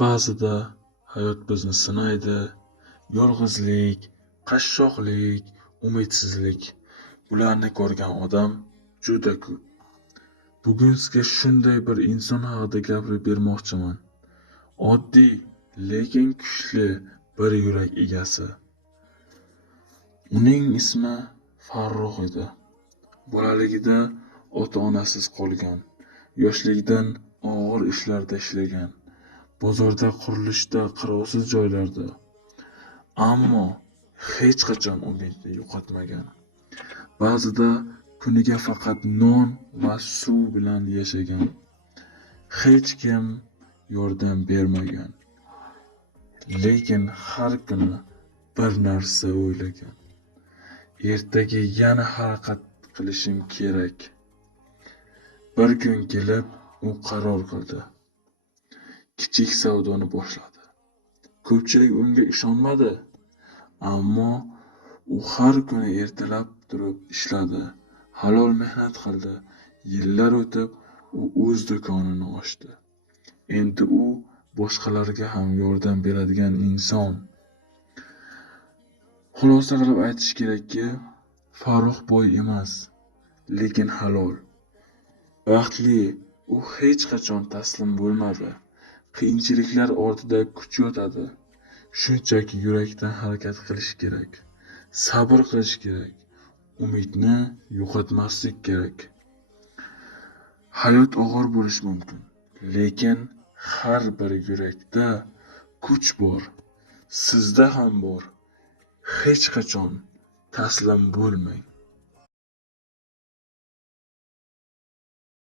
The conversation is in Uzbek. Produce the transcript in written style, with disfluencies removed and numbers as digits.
Ba'zida hayot bizni sinaydi. Yolg'izlik, qashshoqlik, umidsizlik. Bularni ko'rgan odam juda ko'p. Bugun sizga shunday bir inson haqida gapirib bermoqchiman. Oddiy, lekin kuchli bir yurak egasi. Uning ismi Farruh edi. Bolaligida ota-onasiz qolgan. Yoshligidan og'ir ishlarda ishlagan. Bozorda, qurilishda, qarovsiz joylarda. Ammo hech qachon umidni yo'qotmagan. Ba'zida kuniga faqat non va suv bilan yashagan. Hech kim yordam bermagan. Lekin har kuni bir narsa o'ylagan. Ertaga yana harakat qilishim kerak. Bir kun kelib u qaror qildi. Kichik savdoni boshladi. Ko'pchilik unga ishonmadi, ammo u har kuni ertalab turib ishladi, halol mehnat qildi. Yillar o'tib u o'z do'konini ochdi. Endi u boshqalarga ham yordam beradigan inson. Xulosa qilib aytish kerakki, Farruh boy emas, lekin halol. Baxtli, u hech qachon taslim bo'lmadi. Qiyinchiliklar ortida kuch yotadi. Shunchaki yurakdan harakat qilish kerak. Sabr qilish kerak. Umidni yo'qotmaslik kerak. Hayot og'ir bo'lishi mumkin, lekin har bir yurakda kuch bor. Sizda ham bor. Hech qachon taslim bo'lmang.